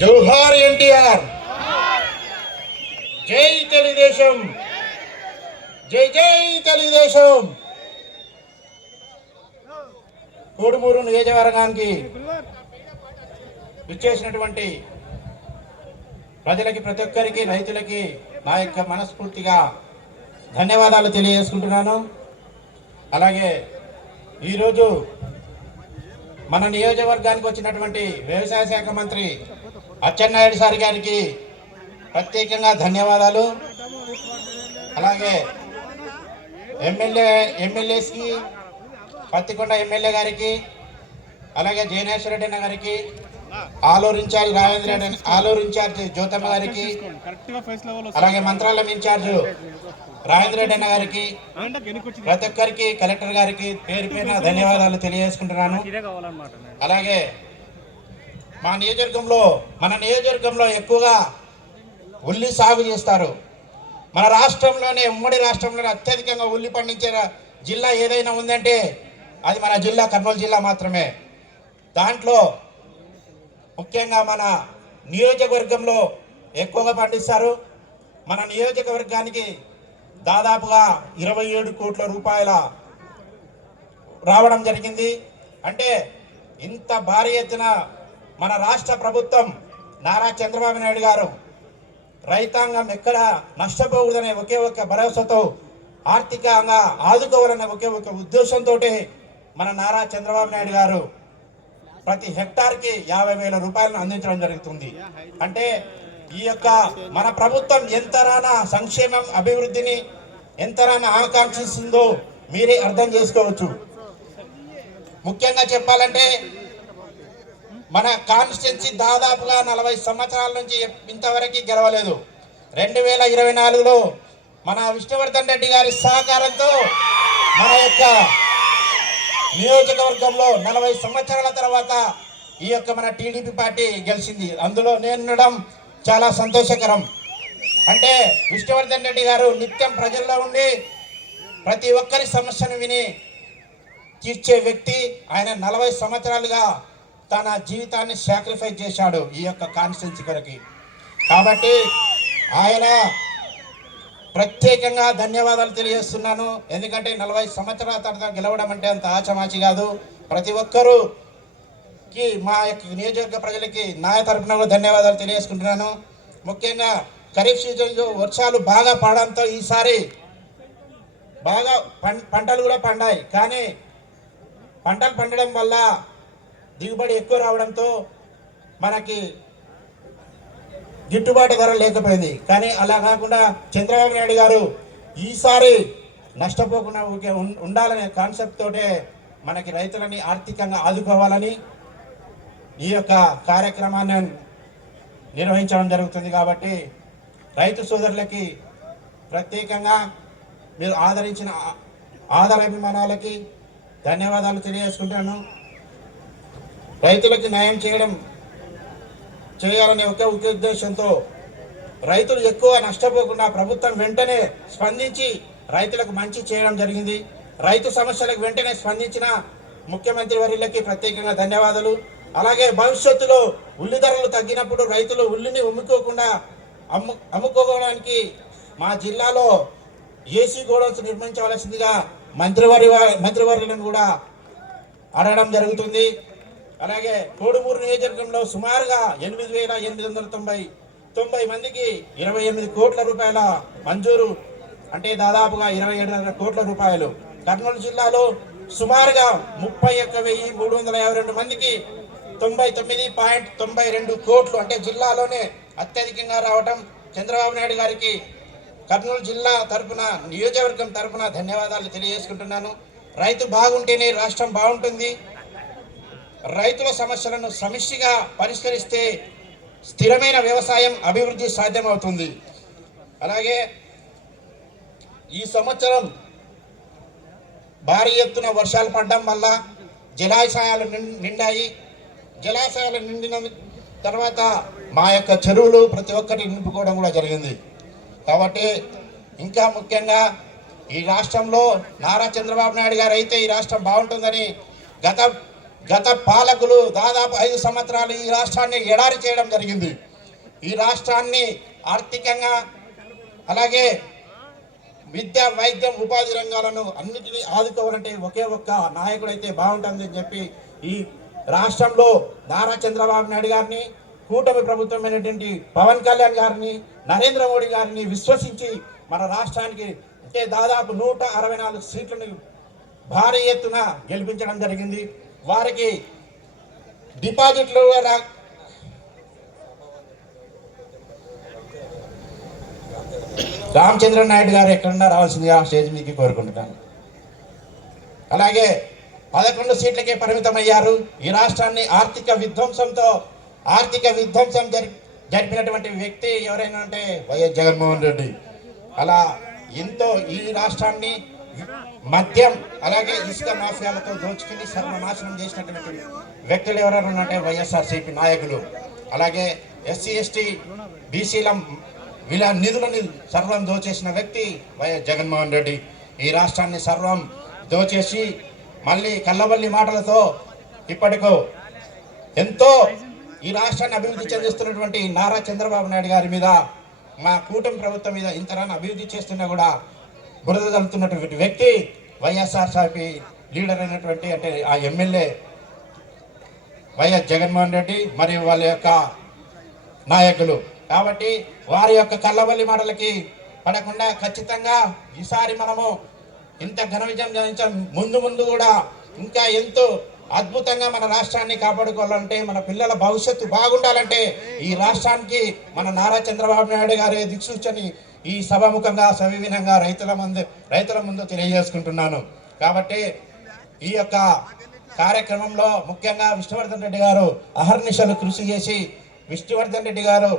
జోహార్ ఎన్టీఆర్. జై తెలుగుదేశం. జై జై తెలుగుదేశం. కోడుమూరు నియోజకవర్గానికి ఇచ్చేసినటువంటి ప్రజలకి ప్రతి ఒక్కరికి రైతులకి నా యొక్క మనస్ఫూర్తిగా ధన్యవాదాలు తెలియజేసుకుంటున్నాను. అలాగే ఈరోజు మన నియోజకవర్గానికి వచ్చినటువంటి వ్యవసాయ శాఖ మంత్రి అచ్చెన్నాయుడు సార్ గారికి ప్రత్యేకంగా ధన్యవాదాలు. అలాగే ఎమ్మెల్యే ఎమ్మెల్యేస్కి పత్తికొండ ఎమ్మెల్యే గారికి అలాగే జయనేశ్వర రెడ్డి గారికి Aluru in charge Rajendra Reddy Aluru in charge Jyothamma గారికి అలాగే మంత్రాలయం ఇన్ఛార్జ్ రాజేంద్ర రెడ్డి అన్న గారికి ప్రతి ఒక్కరికి కలెక్టర్ గారికి పేరు పేరున ధన్యవాదాలు తెలియజేసుకుంటున్నాను. అలాగే మా నియోజకవర్గంలో మన నియోజకవర్గంలో ఎక్కువగా ఉల్లి సాగు చేస్తారు. మన రాష్ట్రంలోనే ఉమ్మడి రాష్ట్రంలోనే అత్యధికంగా ఉల్లి పండించే జిల్లా ఏదైనా ఉందంటే అది మన జిల్లా కర్నూలు జిల్లా మాత్రమే. దాంట్లో ముఖ్యంగా మన నియోజకవర్గంలో ఎక్కువగా పండిస్తారు. మన నియోజకవర్గానికి దాదాపుగా ఇరవై ఏడు కోట్ల రూపాయల రావడం జరిగింది. అంటే ఇంత భారీ ఎత్తున మన రాష్ట్ర ప్రభుత్వం నారా చంద్రబాబు నాయుడు గారు రైతాంగం ఎక్కడ నష్టపోకూడదనే ఒకే ఒక భరోసాతో ఆర్థికంగా ఆదుకోవాలనే ఒకే ఒక ఉద్దేశంతో మన నారా చంద్రబాబు నాయుడు గారు ప్రతి హెక్టార్కి యాభై వేల రూపాయలను అందించడం జరుగుతుంది. అంటే ఈ యొక్క మన ప్రభుత్వం ఎంతరానా సంక్షేమం అభివృద్ధిని ఎంతరానా ఆకాంక్షిస్తుందో మీరే అర్థం చేసుకోవచ్చు. ముఖ్యంగా చెప్పాలంటే మన కాన్స్టిట్యున్సీ దాదాపుగా నలభై సంవత్సరాల నుంచి ఇంతవరకు గెలవలేదు. రెండు వేల ఇరవై నాలుగులో మన విష్ణువర్ధన్ రెడ్డి గారి సహకారంతో మన యొక్క నియోజకవర్గంలో నలభై సంవత్సరాల తర్వాత ఈ యొక్క మన టీడీపీ పార్టీ గెలిచింది. అందులో నేను ఉండడం చాలా సంతోషకరం. అంటే విష్ణువర్ధన్ రెడ్డి గారు నిత్యం ప్రజల్లో ఉండి ప్రతి ఒక్కరి సమస్యను విని తీర్చే వ్యక్తి. ఆయన నలభై సంవత్సరాలుగా తన జీవితాన్ని సాక్రిఫైస్ చేశాడు ఈ యొక్క కాన్స్టిట్యున్సీ కొరకి. కాబట్టి ఆయన ప్రత్యేకంగా ధన్యవాదాలు తెలియజేస్తున్నాను. ఎందుకంటే నలభై సంవత్సరాల తర్వాత గెలవడం అంటే అంత ఆచమాచి కాదు. ప్రతి ఒక్కరూకి మా యొక్క నియోజకవర్గ ప్రజలకి నా తరపున కూడా ధన్యవాదాలు తెలియజేసుకుంటున్నాను. ముఖ్యంగా ఖరీఫ్ సీజన్లో వర్షాలు బాగా పడడంతో ఈసారి బాగా పంటలు కూడా పండాయి. కానీ పంటలు పండడం వల్ల దిగుబడి ఎక్కువ రావడంతో మనకి గిట్టుబాటు ధర లేకపోయింది. కానీ అలా కాకుండా చంద్రబాబు నాయుడు గారు ఈసారి నష్టపోకుండా ఉండాలనే కాన్సెప్ట్ తోటే మనకి రైతులని ఆర్థికంగా ఆదుకోవాలని ఈ యొక్క కార్యక్రమాన్ని నిర్వహించడం జరుగుతుంది కాబట్టి రైతు సోదరులకి ప్రత్యేకంగా మీరు ఆదరించిన ఆ- ఆదరాభిమానాలకి ధన్యవాదాలు తెలియజేసుకుంటాను రైతులకు న్యాయం చేయడం చేయాలనే ఒకే ఒకే ఉద్దేశంతో రైతులు ఎక్కువ నష్టపోకుండా ప్రభుత్వం వెంటనే స్పందించి రైతులకు మంచి చేయడం జరిగింది. రైతు సమస్యలకు వెంటనే స్పందించిన ముఖ్యమంత్రి వర్యులకి ప్రత్యేకంగా ధన్యవాదాలు. అలాగే భవిష్యత్తులో ఉల్లి ధరలు తగ్గినప్పుడు రైతులు ఉల్లిని అమ్ముకోకుండా అమ్ము అమ్ముకోవడానికి మా జిల్లాలో ఏసీ గోడౌన్స్ నిర్మించవలసిందిగా మంత్రివర్య మంత్రివర్యులను కూడా అడగడం జరుగుతుంది. అలాగే కోడుమూరు నియోజకవర్గంలో సుమారుగా ఎనిమిది వేల ఎనిమిది వందల తొంభై తొంభై మందికి ఇరవై ఎనిమిది కోట్ల రూపాయల మంజూరు. అంటే దాదాపుగా ఇరవై ఏడున్నర కోట్ల రూపాయలు. కర్నూలు జిల్లాలో సుమారుగా ముప్పై ఒక్క వెయ్యి మూడు వందల యాభై రెండు మందికి తొంభై తొమ్మిది పాయింట్ తొంభై రెండు కోట్లు. అంటే జిల్లాలోనే అత్యధికంగా రావడం చంద్రబాబు నాయుడు గారికి కర్నూలు జిల్లా తరపున నియోజకవర్గం తరఫున ధన్యవాదాలు తెలియజేసుకుంటున్నాను. రైతు బాగుంటేనే రాష్ట్రం బాగుంటుంది. రైతుల సమస్యలను సమిష్టిగా పరిష్కరిస్తే స్థిరమైన వ్యవసాయం అభివృద్ధి సాధ్యమవుతుంది. అలాగే ఈ సంవత్సరం భారీ ఎత్తున వర్షాలు పడడం వల్ల జలాశయాలు నిం- నిండాయి. జలాశయాలు నిండిన తర్వాత మా యొక్క చెరువులు ప్రతి ఒక్కటి నింపుకోవడం కూడా జరిగింది. కాబట్టి ఇంకా ముఖ్యంగా ఈ రాష్ట్రంలో నారా చంద్రబాబు నాయుడు గారు అయితే ఈ రాష్ట్రం బాగుంటుందని గత గత పాలకులు దాదాపు ఐదు సంవత్సరాలు ఈ రాష్ట్రాన్ని ఎడారి చేయడం జరిగింది. ఈ రాష్ట్రాన్ని ఆర్థికంగా అలాగే విద్య వైద్యం ఉపాధి రంగాలను అన్నిటినీ ఆదుకోవాలంటే ఒకే ఒక్క నాయకుడైతే బాగుంటుందని చెప్పి ఈ రాష్ట్రంలో నారా చంద్రబాబు నాయుడు గారిని కూటమి ప్రభుత్వమైనటువంటి పవన్ కళ్యాణ్ గారిని నరేంద్ర మోడీ గారిని విశ్వసించి మన రాష్ట్రానికి అంటే దాదాపు నూట అరవై నాలుగు సీట్లను భారీ ఎత్తున గెలిపించడం జరిగింది. వారికి డిపాజిట్లు రామచంద్ర నాయుడు గారు ఎక్కడన్నా రావాల్సిందిగా స్టేజ్ మీదకి కోరుకుంటున్నాను. అలాగే పదకొండు సీట్లకే పరిమితమయ్యారు. ఈ రాష్ట్రాన్ని ఆర్థిక విధ్వంసంతో ఆర్థిక విధ్వంసం జరి జరిపినటువంటి వ్యక్తి ఎవరైనా అంటే వైఎస్ జగన్మోహన్ రెడ్డి. అలా ఎంతో ఈ రాష్ట్రాన్ని మద్యం అలాగే ఇసుక మాఫియాలతో దోచుకుని సర్వనాశనం చేసినటువంటి వ్యక్తులు ఎవరైనా ఉన్నట్టే వైఎస్ఆర్సీపీ నాయకులు. అలాగే ఎస్సీ ఎస్టీ బీసీల వీళ్ళ నిధులని సర్వం దోచేసిన వ్యక్తి వైఎస్ జగన్మోహన్ రెడ్డి. ఈ రాష్ట్రాన్ని సర్వం దోచేసి మళ్ళీ కళ్ళబల్లి మాటలతో ఇప్పటికో ఎంతో ఈ రాష్ట్రాన్ని అభివృద్ధి చెందిస్తున్నటువంటి నారా చంద్రబాబు నాయుడు గారి మీద మా కూటమి ప్రభుత్వం మీద ఇంతరాన్ని అభివృద్ధి చేస్తున్నా కూడా బురద జల్లుతున్నటువంటి వ్యక్తి వైఎస్ఆర్సీపీ లీడర్ అయినటువంటి అంటే ఆ ఎమ్మెల్యే వైఎస్ జగన్మోహన్ రెడ్డి మరియు వాళ్ళ యొక్క నాయకులు. కాబట్టి వారి యొక్క కళ్ళబల్లి మాటలకి పడకుండా ఖచ్చితంగా ఈసారి మనము ఇంత ఘన విజయం సాధించాం ముందు ముందు కూడా ఇంకా ఎంతో అద్భుతంగా మన రాష్ట్రాన్ని కాపాడుకోవాలంటే మన పిల్లల భవిష్యత్తు బాగుండాలంటే ఈ రాష్ట్రానికి మన నారా చంద్రబాబు నాయుడు గారి దిక్సూచని ఈ సభాముఖంగా సవివినంగా రైతుల ముందు రైతుల ముందు తెలియజేసుకుంటున్నాను. కాబట్టి ఈ యొక్క కార్యక్రమంలో ముఖ్యంగా విష్ణువర్ధన్ రెడ్డి గారు అహర్నిశలు కృషి చేసి విష్ణువర్ధన్ రెడ్డి గారు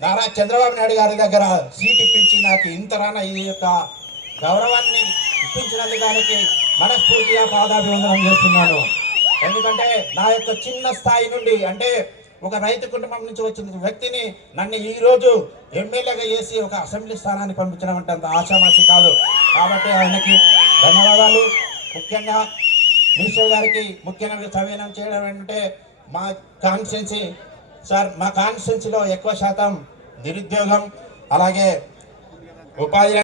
నారా చంద్రబాబు నాయుడు గారి దగ్గర సీట్ ఇప్పించి నాకు ఇంతరాన ఈ యొక్క గౌరవాన్ని ఇప్పించినందుకు దానికి మనస్ఫూర్తిగా పాదాభివందనం చేస్తున్నాను. ఎందుకంటే నా యొక్క చిన్న స్థాయి నుండి అంటే ఒక రైతు కుటుంబం నుంచి వచ్చిన వ్యక్తిని నన్ను ఈరోజు ఎమ్మెల్యేగా చేసి ఒక అసెంబ్లీ స్థానాన్ని పంపించడం అంటే అంత ఆశామాషి కాదు. కాబట్టి ఆయనకి ధన్యవాదాలు. ముఖ్యంగా మినిస్టర్ గారికి ముఖ్యంగా సవీనం చేయడం ఏంటంటే మా కాన్స్టిట్యున్సీ సార్ మా కాన్స్టిట్యున్సీలో ఎక్కువ శాతం నిరుద్యోగం అలాగే ఉపాధి